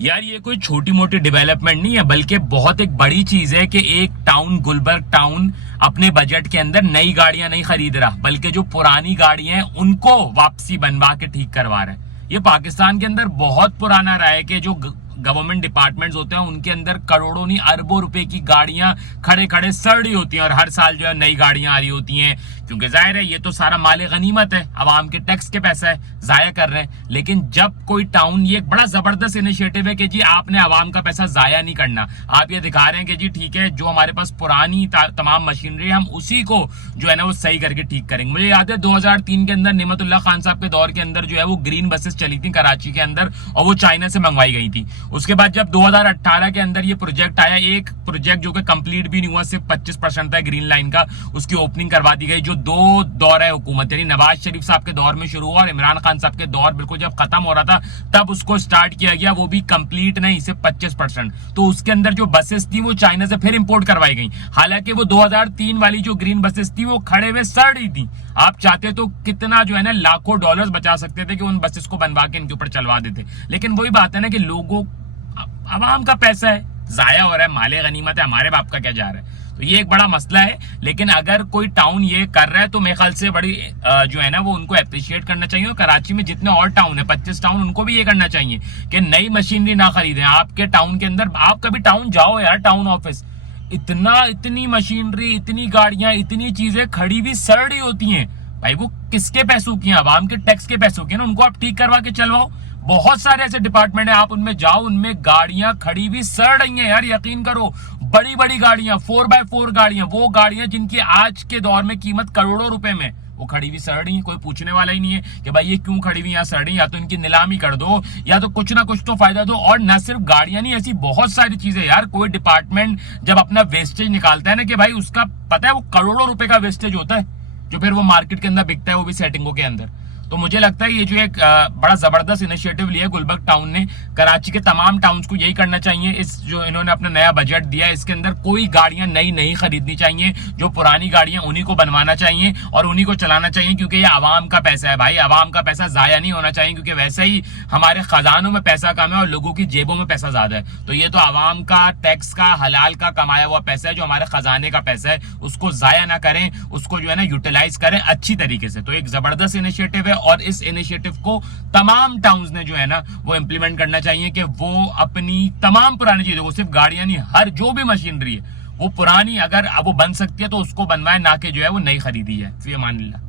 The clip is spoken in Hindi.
यार ये कोई छोटी मोटी डेवलपमेंट नहीं है, बल्कि बहुत एक बड़ी चीज है कि एक टाउन, गुलबर्ग टाउन, अपने बजट के अंदर नई गाड़ियां नहीं खरीद रहा, बल्कि जो पुरानी गाड़ियां हैं उनको वापसी बनवा के ठीक करवा रहा है। ये पाकिस्तान के अंदर बहुत पुराना रहा है कि जो गवर्नमेंट डिपार्टमेंट्स होते हैं उनके अंदर करोड़ों नहीं अरबों रुपए की गाड़ियां खड़े खड़े सड़ रही होती हैं, और हर साल जो है नई गाड़ियां आ रही होती हैं, क्योंकि जाहिर है ये तो सारा माले गनीमत है, आवाम के टैक्स के पैसा है, जाया कर रहे हैं। लेकिन जब कोई टाउन, ये एक बड़ा जबरदस्त इनिशिएटिव है कि जी आपने आवाम का पैसा जाया नहीं करना, आप ये दिखा रहे हैं कि जी ठीक है, जो हमारे पास पुरानी तमाम मशीनरी है हम उसी को जो है ना वो सही करके ठीक करेंगे। मुझे याद है 2003 के अंदर निमतुल्लाह खान साहब के दौर के अंदर जो है वो ग्रीन बसेस चली थी कराची के अंदर, और वो चाइना से मंगवाई गई थी। उसके बाद जब 2018 के अंदर ये प्रोजेक्ट आया, एक प्रोजेक्ट जो कि कंप्लीट भी नहीं हुआ, सिर्फ 25% था ग्रीन लाइन का, उसकी ओपनिंग करवा दी गई, जो दो दौर है हुकूमत, यानी नवाज शरीफ साहब के दौर में शुरू हुआ और इमरान खान साहब के दौर बिल्कुल जब खत्म हो रहा था तब उसको स्टार्ट किया गया, वो भी कंप्लीट नहीं, सिर्फ 25%। तो उसके अंदर जो बसेस थी वो चाइना से फिर इंपोर्ट करवाई गई, हालांकि वो 2003 वाली जो ग्रीन बसेस थी वो खड़े हुए सड़ रही थी। आप चाहते तो कितना जो है ना लाखों डॉलर्स बचा सकते थे कि उन बसेस को बनवा के इनके ऊपर चलवा देते, लेकिन वही बात है ना कि लोगों, आवाम का पैसा है, जाया हो रहा है, माले गनीमत है, हमारे बाप का क्या जा रहा है। तो ये एक बड़ा मसला है। लेकिन अगर कोई टाउन ये कर रहा है तो मेरे ख्याल से बड़ी जो है ना वो उनको अप्रिशिएट करना चाहिए, और कराची में जितने और टाउन है 25 टाउन, उनको भी ये करना चाहिए कि नई मशीनरी ना खरीदें आपके टाउन के अंदर। आप कभी टाउन जाओ यार, टाउन ऑफिस, इतनी मशीनरी, इतनी गाड़ियां, इतनी चीजें खड़ी हुई सड़ रही होती हैं, भाई वो किसके पैसों की है? आवाम के टैक्स के पैसों की है ना, उनको आप ठीक करवा के चलवाओ। बहुत सारे ऐसे डिपार्टमेंट है, आप उनमें जाओ, उनमें गाड़ियां खड़ी हुई सड़ रही हैं यार, यकीन करो, बड़ी बड़ी गाड़ियां, 4x4 गाड़ियां, वो गाड़ियां जिनकी आज के दौर में कीमत करोड़ों रुपए में, वो खड़ी हुई सड़ रही है। कोई पूछने वाला ही नहीं है कि भाई ये क्यों खड़ी हुई यहाँ सड़ रही, या तो इनकी नीलामी कर दो, या तो कुछ ना कुछ तो फायदा दो। और न सिर्फ गाड़ियां नहीं, ऐसी बहुत सारी चीजें यार, कोई डिपार्टमेंट जब अपना वेस्टेज निकालता है ना, कि भाई उसका पता है वो करोड़ों रुपए का वेस्टेज होता है, जो फिर वो मार्केट के अंदर बिकता है, वो भी सेटिंगों के अंदर। तो मुझे लगता है ये जो एक बड़ा जबरदस्त इनिशिएटिव लिया गुलबर्ग टाउन ने, कराची के तमाम टाउन्स को यही करना चाहिए। इस जो इन्होंने अपना नया बजट दिया है, इसके अंदर कोई गाड़ियां नई नहीं खरीदनी चाहिए, जो पुरानी गाड़ियां उन्हीं को बनवाना चाहिए और उन्हीं को चलाना चाहिए, क्योंकि ये आवाम का पैसा है भाई, आवाम का पैसा जाया नहीं होना चाहिए, क्योंकि वैसे ही हमारे खजानों में पैसा कम है और लोगों की जेबों में पैसा ज्यादा है। तो ये तो आवाम का टैक्स का, हलाल का कमाया हुआ पैसा है, जो हमारे खजाने का पैसा है, उसको जाया ना करें, उसको जो है ना यूटिलाइज करें अच्छी तरीके से। तो एक जबरदस्त इनिशिएटिव है, और इस इनिशिएटिव को तमाम टाउन्स ने जो है ना वो इंप्लीमेंट करना चाहिए, कि वो अपनी तमाम पुरानी चीजों को, सिर्फ गाड़ियां नहीं, हर जो भी मशीनरी है वो पुरानी अगर वो बन सकती है तो उसको बनवाए, ना कि जो है वो नई खरीदी है। फी अमानिल्लाह।